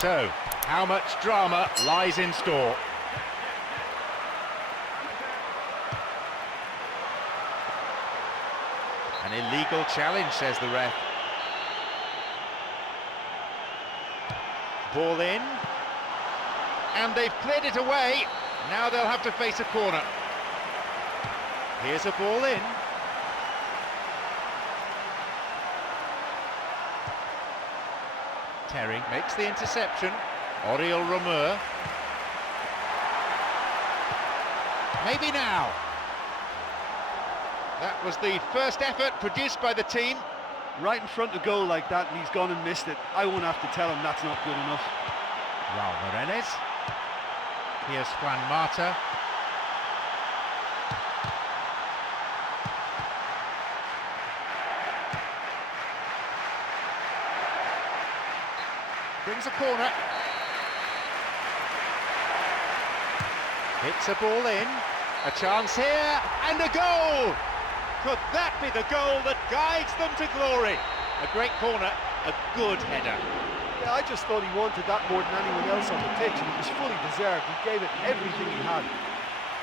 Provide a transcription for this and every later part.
So, how much drama lies in store? An illegal challenge, says the ref. Ball in. And they've cleared it away. Now they'll have to face a corner. Here's a ball in. Terry makes the interception. Oriol Romeu. Maybe now. That was the first effort produced by the team. Right in front of goal like that, and he's gone and missed it. I won't have to tell him that's not good enough. Raul Morenes. Here's Juan Mata. Brings a corner. Hits a ball in. A chance here, and a goal! Could that be the goal that guides them to glory? A great corner, a good header. Yeah, I just thought he wanted that more than anyone else on the pitch, and it was fully deserved. He gave it everything he had.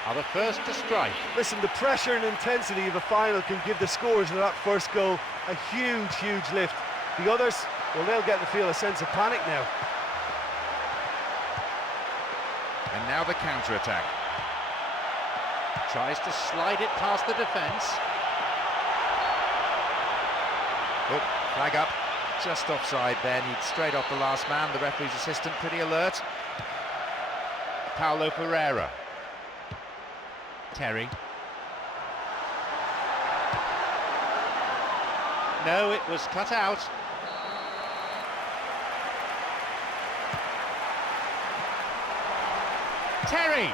Are the first to strike. Listen, the pressure and intensity of a final can give the scorers of that first goal a huge, huge lift. The others, well, they'll get to feel a sense of panic now. And now the counter-attack. Tries to slide it past the defence. Oh, flag up. Just offside then. He'd straight off the last man. The referee's assistant pretty alert. Paulo Pereira. Terry. No, it was cut out. Terry!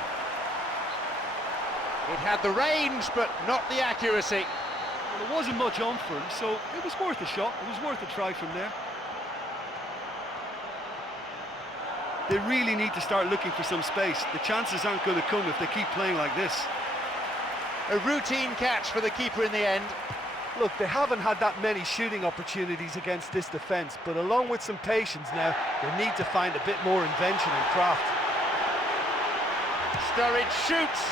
It had the range, but not the accuracy. Well, there wasn't much on for him, so it was worth a shot. It was worth a try from there. They really need to start looking for some space. The chances aren't going to come if they keep playing like this. A routine catch for the keeper in the end. Look, they haven't had that many shooting opportunities against this defence, but along with some patience now, they need to find a bit more invention and craft. Sturridge shoots.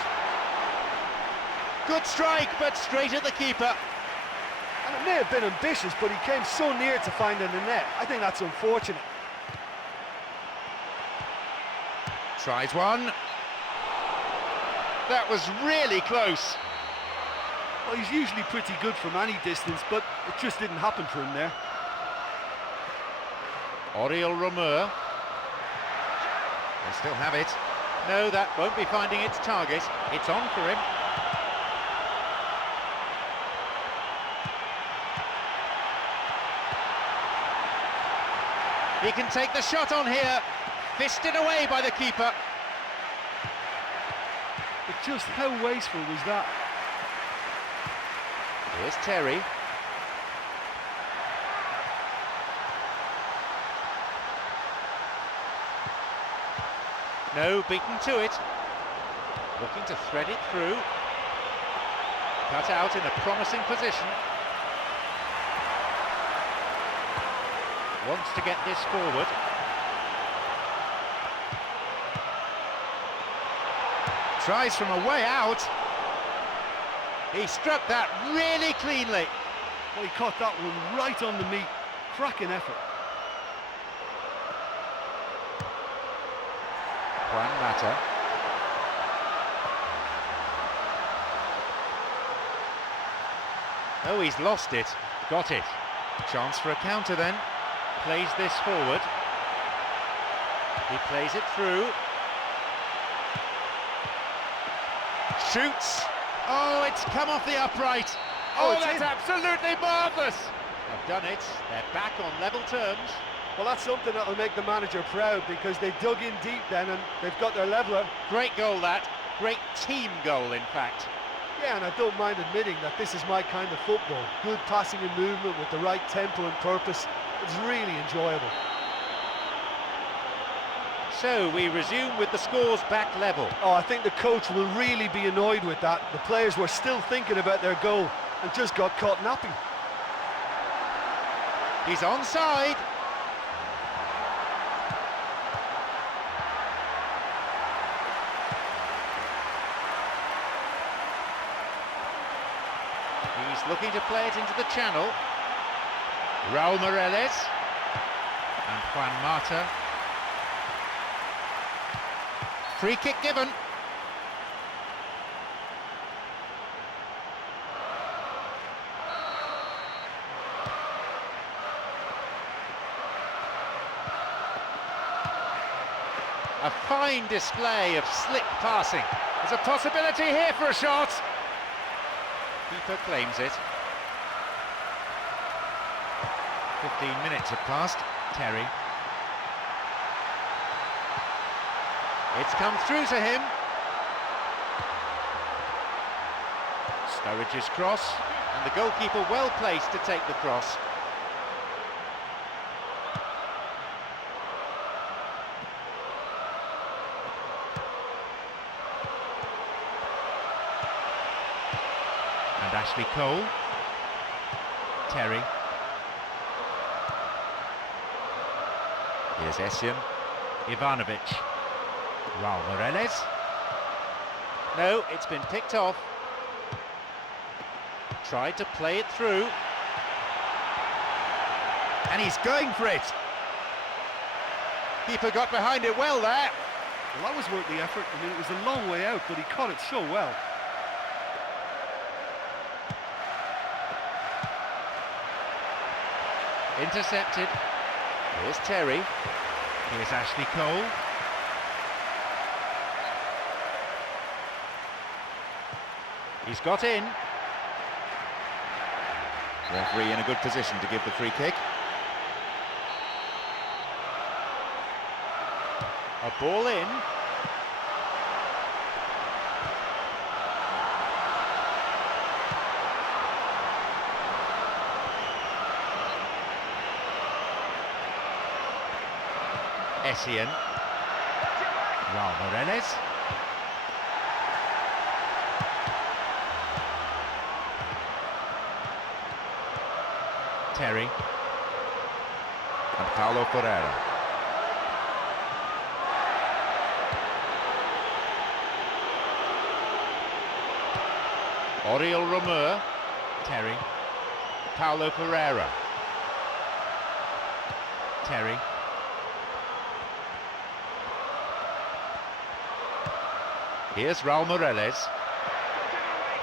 Good strike, but straight at the keeper. And it may have been ambitious, but he came so near to finding the net. I think that's unfortunate. Tries one. That was really close. Well, he's usually pretty good from any distance, but it just didn't happen for him there. Oriol Romeu. They still have it. No, that won't be finding its target. It's on for him. He can take the shot on here. Fisted away by the keeper. But just how wasteful was that? Here's Terry. No, beaten to it. Looking to thread it through. Cut out in a promising position. Wants to get this forward. Tries from a way out. He struck that really cleanly. Well, he caught that one right on the meat. Cracking effort. Juan Mata. Oh, he's lost it. Got it. Chance for a counter then. Plays this forward. He plays it through. Shoots. Oh, it's come off the upright. Oh, that's absolutely marvellous. They've done it. They're back on level terms. Well, that's something that'll make the manager proud, because they dug in deep then and they've got their leveller. Great goal, that. Great team goal, in fact. Yeah, and I don't mind admitting that this is my kind of football. Good passing and movement with the right tempo and purpose. It's really enjoyable. So we resume with the scores back level. Oh, I think the coach will really be annoyed with that. The players were still thinking about their goal and just got caught napping. He's onside. He's looking to play it into the channel. Raul Morales and Juan Mata. Free kick given. A fine display of slick passing. There's a possibility here for a shot. Keeper claims it. 15 minutes have passed. Terry. It's come through to him. Sturridge's cross, and the goalkeeper well placed to take the cross. And Ashley Cole. Terry. Here's Essien. Ivanovic. Raul Morales. No, it's been picked off. Tried to play it through. And he's going for it. Keeper got behind it well there. Well, that was worth the effort. I mean, it was a long way out, but he caught it so well. Intercepted. Here's Terry. Here's Ashley Cole. He's got in. Referee in a good position to give the free kick. A ball in. Essien. Raul Morales. Terry. And Paulo Ferreira. Oriol Romeu. Terry. Paulo Ferreira. Terry. Here's Raul Morales.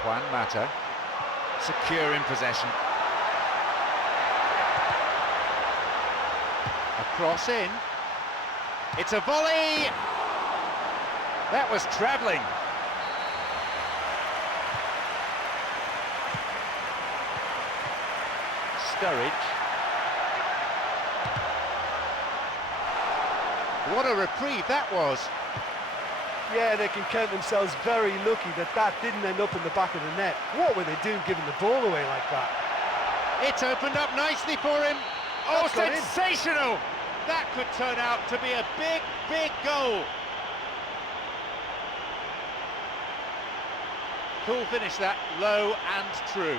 Juan Mata. Secure in possession. A cross in. It's a volley. That was travelling. Sturridge. What a reprieve that was. Yeah, they can count themselves very lucky that that didn't end up in the back of the net. What were they doing giving the ball away like that? It's opened up nicely for him. Oh, That's gone in. sensational! That could turn out to be a big, big goal. Cool finish that, low and true.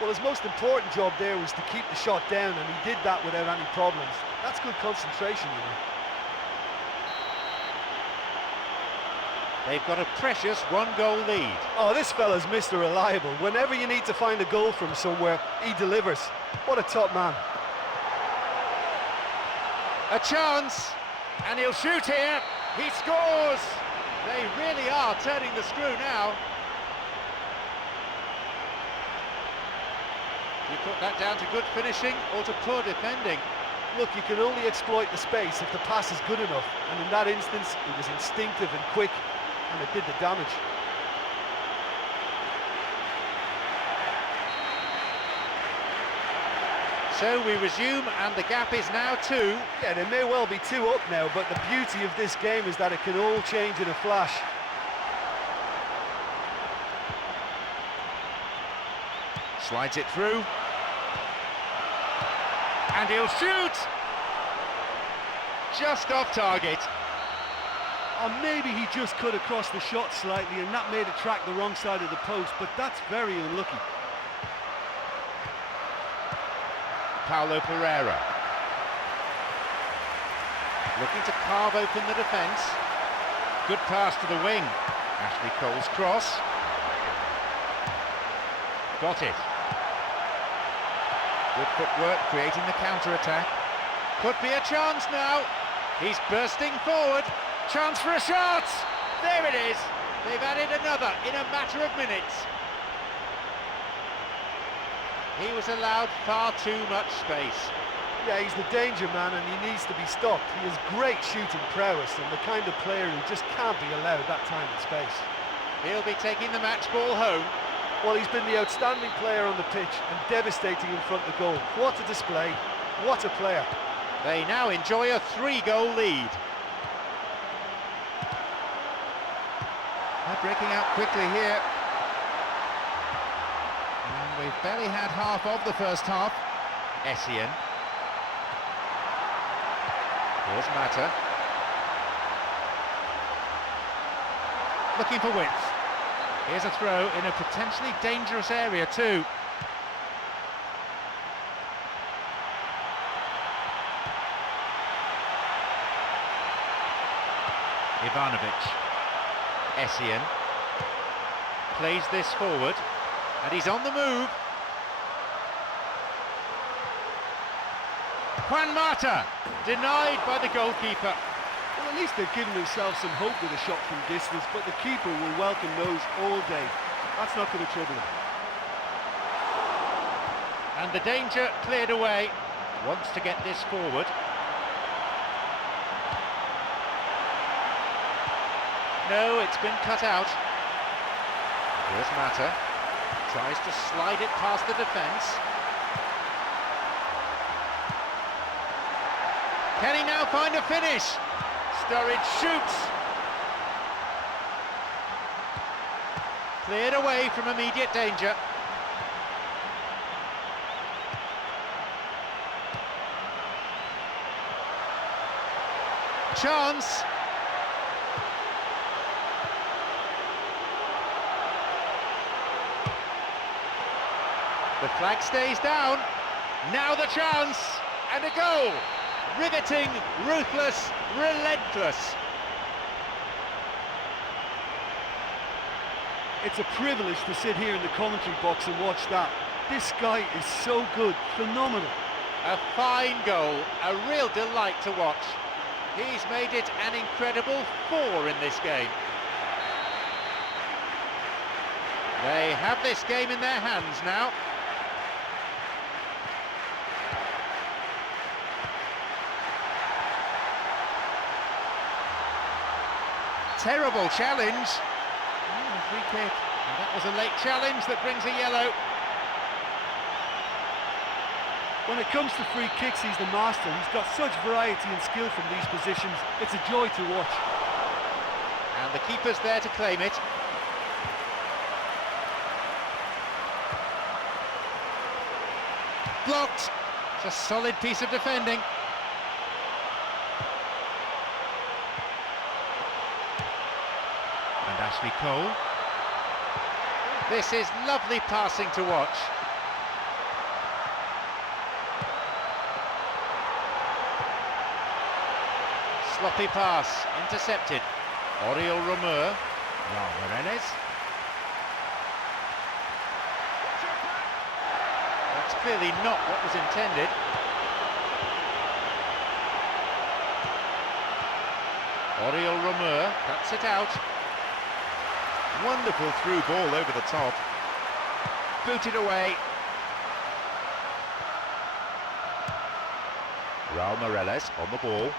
Well, his most important job there was to keep the shot down, and he did that without any problems. That's good concentration, you know. They've got a precious one-goal lead. Oh, this fella's Mr. Reliable. Whenever you need to find a goal from somewhere, he delivers. What a top man. A chance, and he'll shoot here. He scores. They really are turning the screw now. You put that down to good finishing or to poor defending? Look, you can only exploit the space if the pass is good enough, and in that instance, it was instinctive and quick, and it did the damage. So we resume, and the gap is now 2. Yeah, they may well be 2 up now, but the beauty of this game is that it can all change in a flash. Slides it through. And he'll shoot! Just off target. Or maybe he just cut across the shot slightly and that made it track the wrong side of the post, but that's very unlucky. Paulo Ferreira. Looking to carve open the defence. Good pass to the wing. Ashley Cole's cross. Got it. Good footwork, creating the counter-attack. Could be a chance now. He's bursting forward. Chance for a shot! There it is! They've added another in a matter of minutes. He was allowed far too much space. Yeah, he's the danger man and he needs to be stopped. He has great shooting prowess and the kind of player who just can't be allowed that time and space. He'll be taking the match ball home. Well, he's been the outstanding player on the pitch and devastating in front of goal. What a display, what a player. They now enjoy a 3-goal lead. They're breaking out quickly here. And we've barely had half of the first half. Essien. Here's Mata. Looking for width. Here's a throw in a potentially dangerous area too. Ivanovic. Essien plays this forward and he's on the move. Juan Mata denied by the goalkeeper. Well, at least they've given themselves some hope with a shot from distance, but the keeper will welcome those all day. That's not going to trouble him. And the danger cleared away. Wants to get this forward. No, it's been cut out. Here's Mata. Tries to slide it past the defence. Can he now find a finish? Sturridge shoots. Cleared away from immediate danger. Chance. The flag stays down. Now the chance. And a goal. Riveting, ruthless, relentless. It's a privilege to sit here in the commentary box and watch that. This guy is so good, phenomenal. A fine goal, a real delight to watch. He's made it an incredible 4 in this game. They have this game in their hands now. Terrible challenge. Free kick. And that was a late challenge that brings a yellow. When it comes to free kicks, he's the master. He's got such variety and skill from these positions. It's a joy to watch. And the keeper's there to claim it. Blocked. It's a solid piece of defending. And Ashley Cole. This is lovely passing to watch. Sloppy pass, intercepted. Oriol Romeu. Raul Morenes. That's clearly not what was intended. Oriol Romeu cuts it out. Wonderful through ball over the top. Booted away. Raul Moreles on the ball.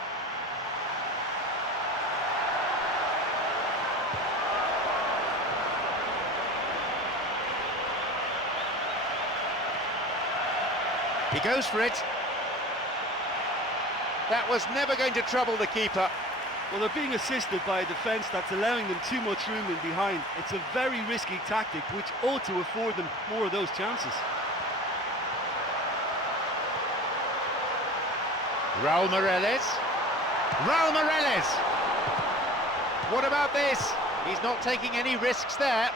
He goes for it. That was never going to trouble the keeper. Well, they're being assisted by a defence that's allowing them too much room in behind. It's a very risky tactic which ought to afford them more of those chances. Raul Moreles. Raul Moreles! What about this? He's not taking any risks there.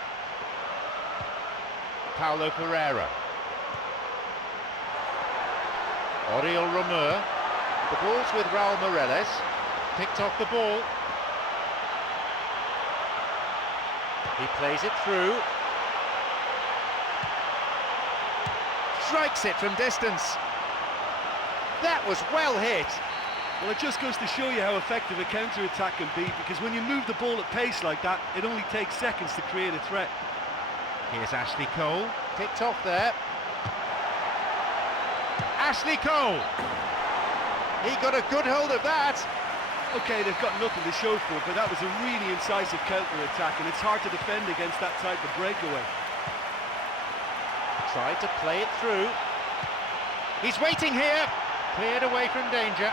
Paulo Pereira. Oriol Romeu. The ball's with Raul Moreles. Picked off the ball. He plays it through. strikes it from distance. That was well hit. Well, it just goes to show you how effective a counter-attack can be, because when you move the ball at pace like that, it only takes seconds to create a threat. Here's Ashley Cole, picked off there. Ashley Cole! He got a good hold of that. Okay, they've got nothing to show for it, but that was a really incisive counter-attack, and it's hard to defend against that type of breakaway. Tried to play it through. He's waiting here. Cleared away from danger.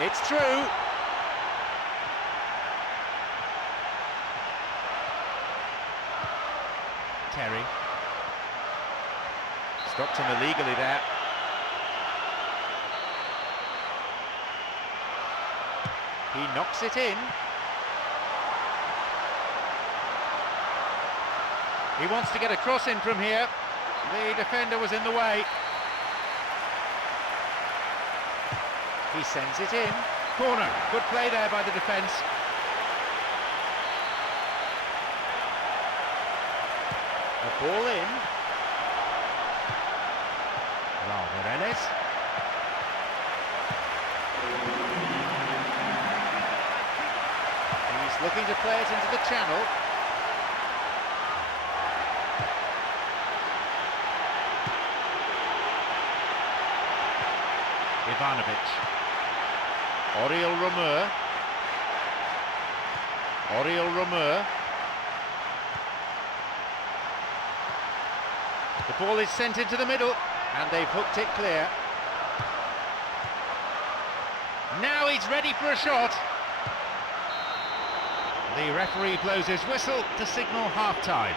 It's through. Terry. Stopped him illegally there. He knocks it in. He wants to get a cross in from here. The defender was in the way. He sends it in. Corner. Good play there by the defence. A ball in. Moreles. He's looking to play it into the channel. Ivanovic. Oriol Romeur. The ball is sent into the middle, and they've hooked it clear. Now he's ready for a shot. The referee blows his whistle to signal half-time.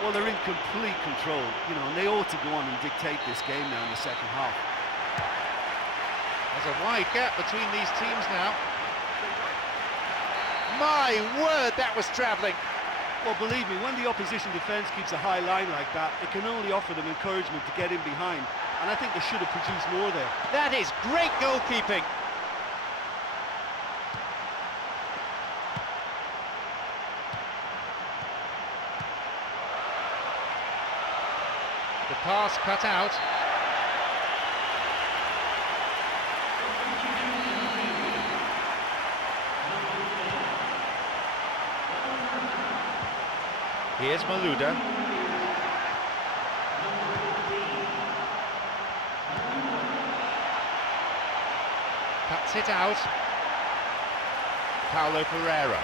Well, they're in complete control, you know, and they ought to go on and dictate this game now in the second half. There's a wide gap between these teams now. My word, that was travelling. Well, believe me, when the opposition defence keeps a high line like that, it can only offer them encouragement to get in behind. And I think they should have produced more there. That is great goalkeeping. The pass cut out. Here's Malouda. Cuts it out. Paulo Pereira.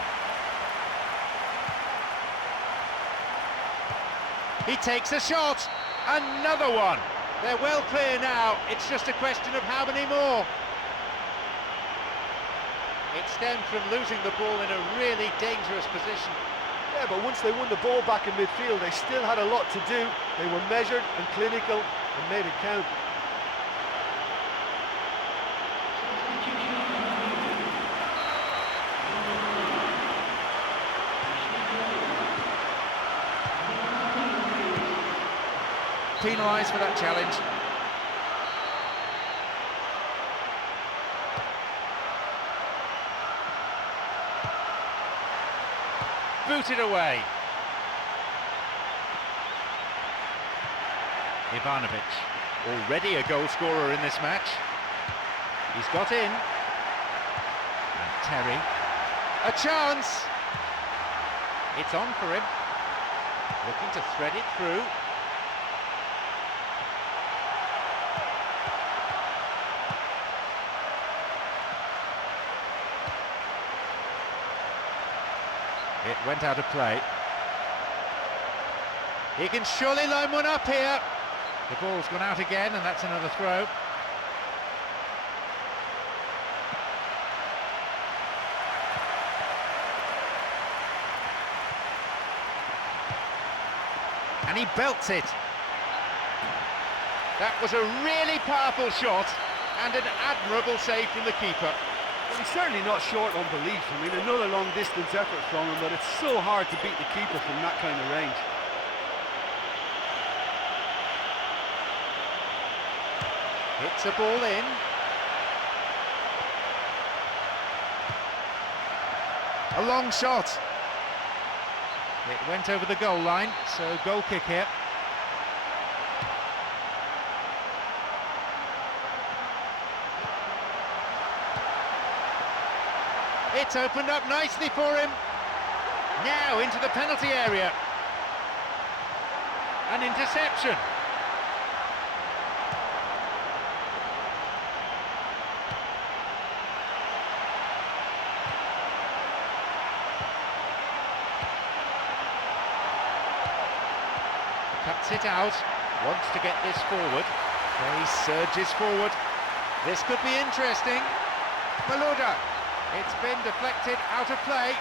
He takes a shot. Another one. They're well clear now. It's just a question of how many more. It stemmed from losing the ball in a really dangerous position. Yeah, but once they won the ball back in midfield, they still had a lot to do. They were measured and clinical and made it count. Penalised for that challenge. Booted away. Ivanovic, already a goal scorer in this match. He's got in. And Terry. A chance! It's on for him. Looking to thread it through. It went out of play. He can surely line one up here. The ball's gone out again, and that's another throw. And he belts it. That was a really powerful shot and an admirable save from the keeper. Well, he's certainly not short on belief. I mean, another long-distance effort from him, but it's so hard to beat the keeper from that kind of range. Hits a ball in. A long shot. It went over the goal line, so goal kick here. It's opened up nicely for him. Now into the penalty area. An interception. Cuts it out, wants to get this forward. He surges forward. This could be interesting. Malouda. It's been deflected out of play.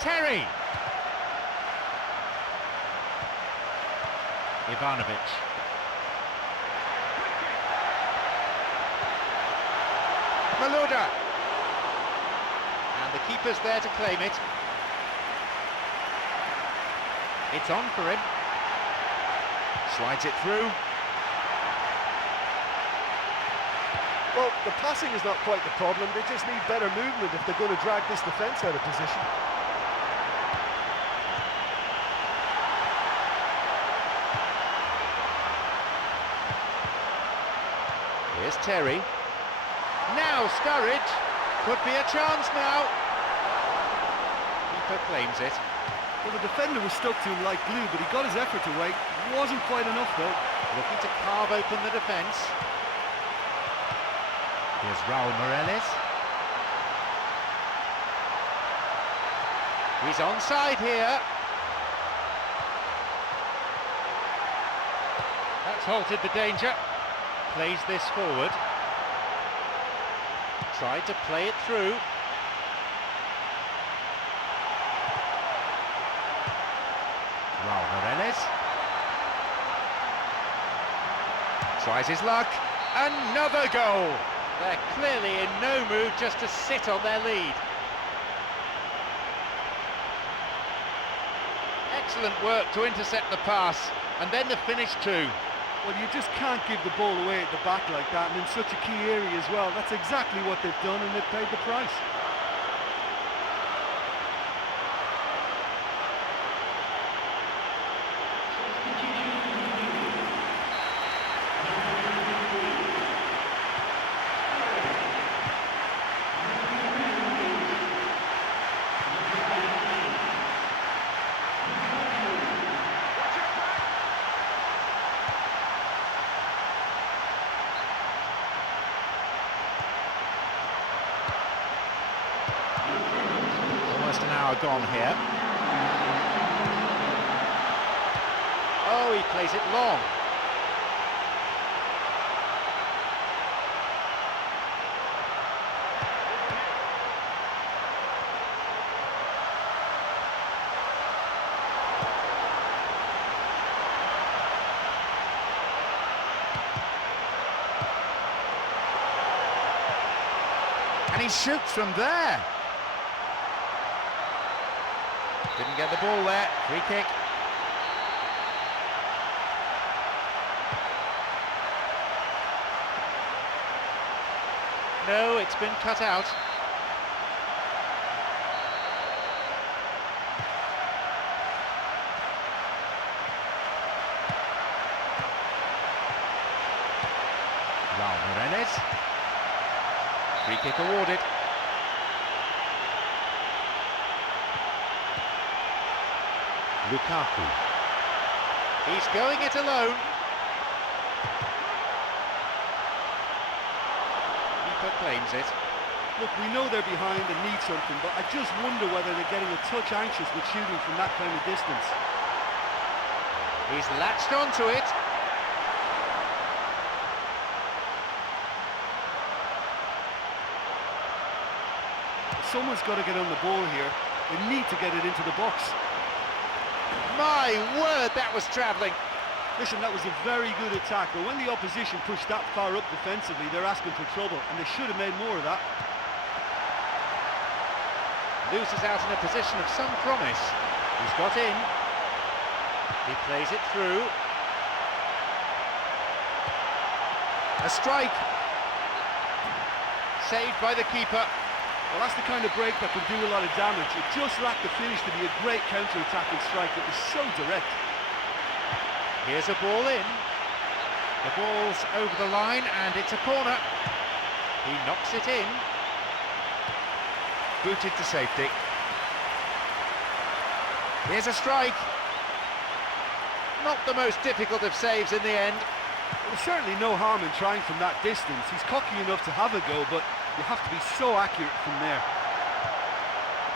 Terry! Ivanovic. Malouda! And the keeper's there to claim it. It's on for him. Slides it through. Well, the passing is not quite the problem. They just need better movement if they're going to drag this defence out of position. Here's Terry. Now Sturridge. Could be a chance now. Keeper claims it. Well, the defender was stuck to him like glue, but he got his effort away. Wasn't quite enough, though. Looking to carve open the defence. Here's Raul Morales. He's onside here. That's halted the danger. Plays this forward. Tried to play it through. Raul Morales. Tries his luck. Another goal. They're clearly in no mood just to sit on their lead. Excellent work to intercept the pass, and then the finish too. Well, you just can't give the ball away at the back like that, and in such a key area as well. That's exactly what they've done, and they've paid the price. An hour gone here. Oh, he plays it long. And he shoots from there. Didn't get the ball there. Free kick. No, it's been cut out. Raul Morales. Free kick awarded. Lukaku. He's going it alone. Keeper claims it. Look, we know they're behind and need something, but I just wonder whether they're getting a touch anxious with shooting from that kind of distance. He's latched onto it. Someone's got to get on the ball here. They need to get it into the box. My word, that was travelling. Listen, that was a very good attack, but when the opposition pushed that far up defensively, they're asking for trouble, and they should have made more of that. Loses out in a position of some promise. He's got in. He plays it through. A strike. Saved by the keeper. Well, that's the kind of break that can do a lot of damage. It just lacked the finish to be a great counter-attacking strike. It was so direct. Here's a ball in. The ball's over the line and it's a corner. He knocks it in. Booted to safety. Here's a strike. Not the most difficult of saves in the end. There's certainly no harm in trying from that distance. He's cocky enough to have a go, but you have to be so accurate from there.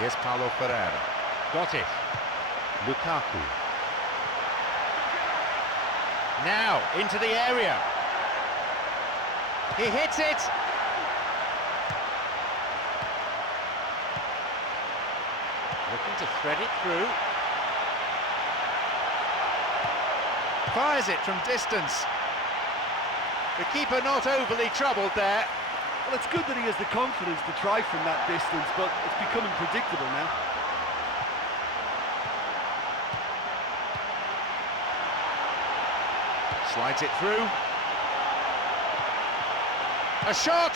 Here's Paulo Ferreira. Got it. Lukaku. Now, into the area. He hits it. Looking to thread it through. Fires it from distance. The keeper not overly troubled there. Well, it's good that he has the confidence to try from that distance, but it's becoming predictable now. Slides it through. A shot!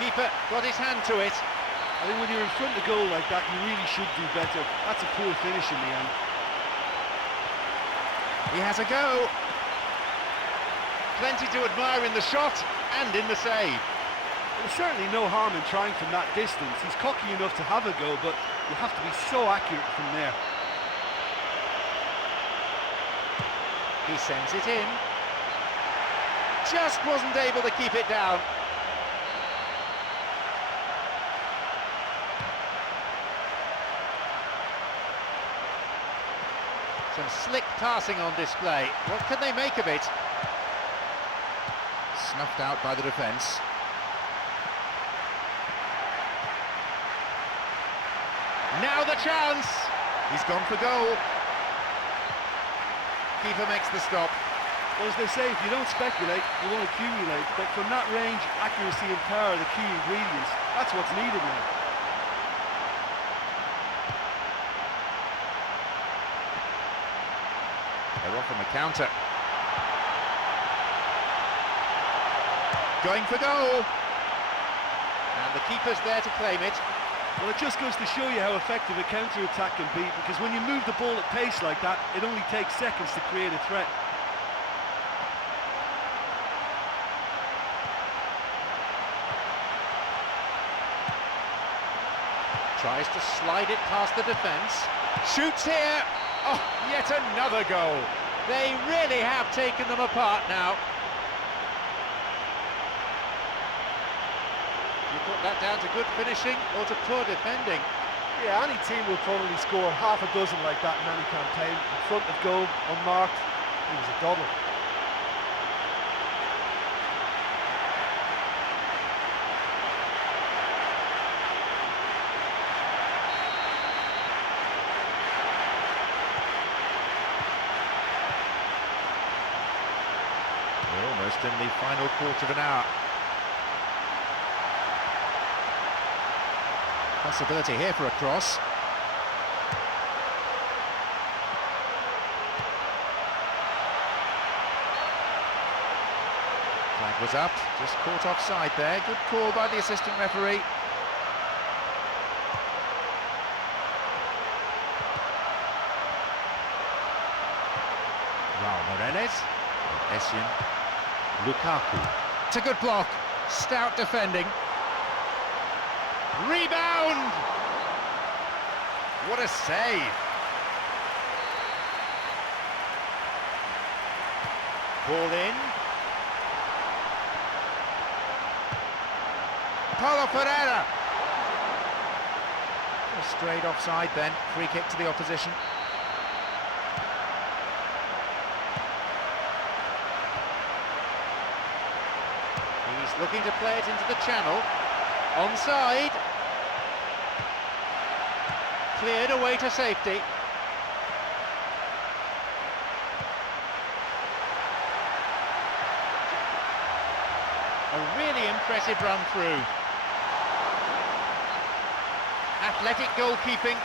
Keeper got his hand to it. I think when you're in front of goal like that, you really should do better. That's a poor finish in the end. He has a go. Plenty to admire in the shot and in the save. There's certainly no harm in trying from that distance. He's cocky enough to have a go, but you have to be so accurate from there. He sends it in. Just wasn't able to keep it down. Some slick passing on display. What can they make of it? Snuffed out by the defence. Now the chance! He's gone for goal. Keeper makes the stop. Well, as they say, if you don't speculate, you won't accumulate. But from that range, accuracy and power are the key ingredients. That's what's needed now. They're off on the counter. Going for goal. And the keeper's there to claim it. Well, it just goes to show you how effective a counter-attack can be, because when you move the ball at pace like that, it only takes seconds to create a threat. Tries to slide it past the defence. Shoots here. Oh, yet another goal. They really have taken them apart now. You put that down to good finishing or to poor defending? Yeah, any team will probably score half a dozen like that in any campaign. In front of goal, unmarked, it was a double. We're almost in the final quarter of an hour. Possibility here for a cross. Flag was up, just caught offside there. Good call by the assistant referee. Raul Moreles, Essien, Lukaku. It's a good block, stout defending. Rebound! What a save! Ball in. Paulo Ferreira! Straight offside then, free kick to the opposition. He's looking to play it into the channel. Onside. Cleared away to safety. A really impressive run through. Athletic goalkeeping.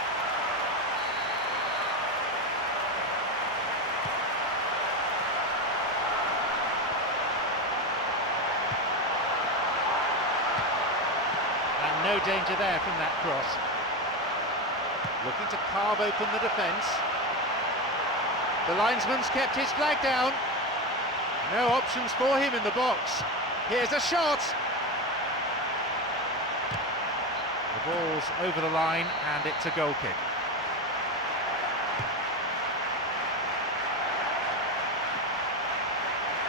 no danger there from that cross. Looking to carve open the defence. The linesman's kept his flag down. No options for him in the box. Here's a shot. The ball's over the line and it's a goal kick.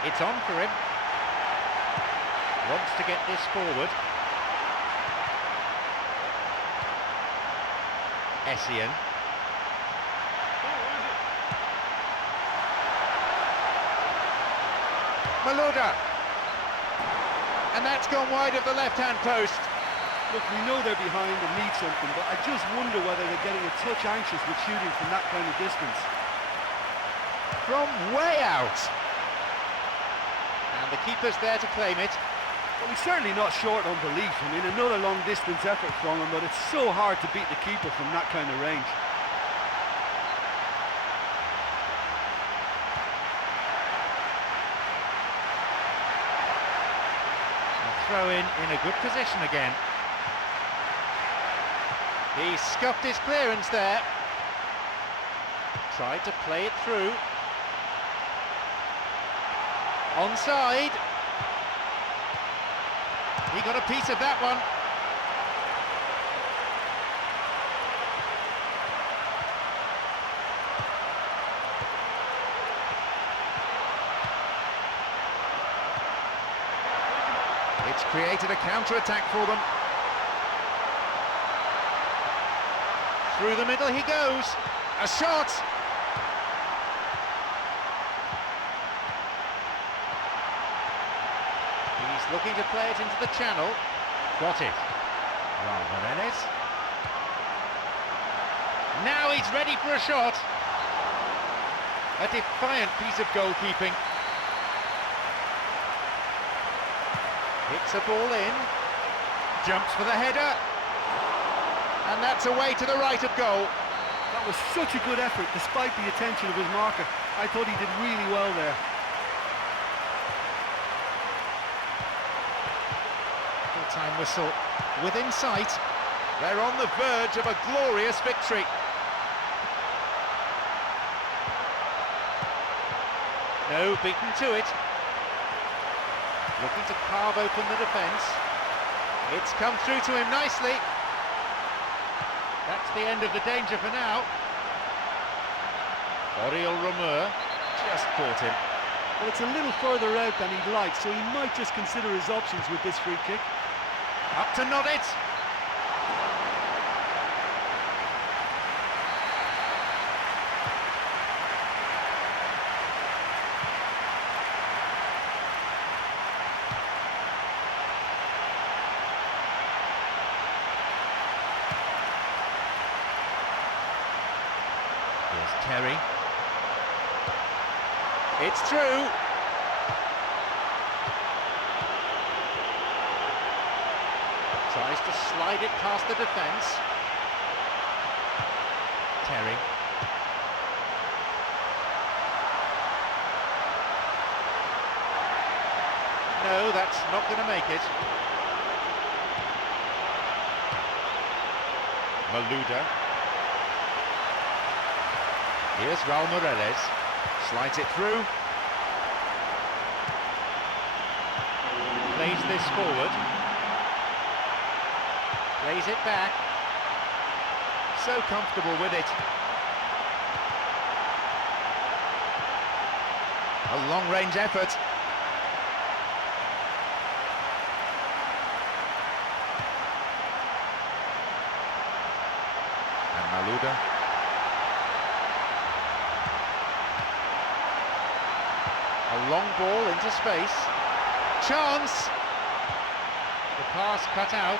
It's on for him. Wants to get this forward. Essien. Malouda. And that's gone wide of the left-hand post. Look, we know they're behind and need something, but I just wonder whether they're getting a touch anxious with shooting from that kind of distance. From way out. And the keeper's there to claim it. Well, he's certainly not short on belief. I mean, another long-distance effort from him, but it's so hard to beat the keeper from that kind of range. Throw in a good position again. He scuffed his clearance there. Tried to play it through. Onside. He got a piece of that one. It's created a counter-attack for them. Through the middle he goes. A shot. He's looking to play it into the channel. Got it. Raul. Now he's ready for a shot. A defiant piece of goalkeeping. Hits a ball in, jumps for the header, and that's away to the right of goal. That was such a good effort, despite the attention of his marker. I thought he did really well there. Full-time whistle within sight. They're on the verge of a glorious victory. No beaten to it. Looking to carve open the defence. It's come through to him nicely. That's the end of the danger for now. Oriol Romeu just caught him. Well, it's a little further out than he'd like, so he might just consider his options with this free kick. Up to nod it. Here's Terry. It's true. Tries to slide it past the defence. Terry. No, that's not going to make it. Malouda. Here's Raul Morales. Slides it through. Plays this forward. Plays it back. So comfortable with it. A long-range effort. And Malouda. A long ball into space. Chance! The pass cut out.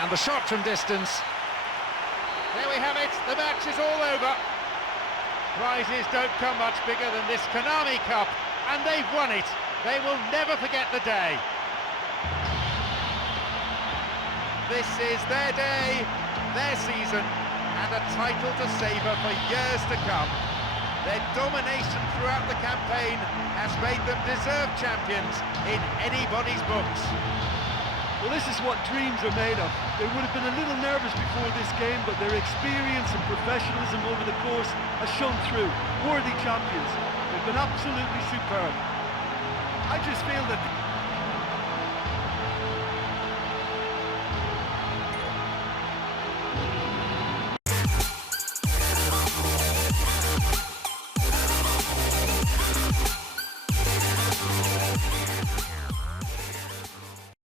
And the shot from distance. There we have it, the match is all over. Prizes don't come much bigger than this Konami Cup, and they've won it. They will never forget the day. This is their day, their season, and a title to savour for years to come. Their domination throughout the campaign has made them deserved champions in anybody's books. Well, this is what dreams are made of. They would have been a little nervous before this game, but their experience and professionalism over the course has shown through. Worthy champions. They've been absolutely superb. I just feel that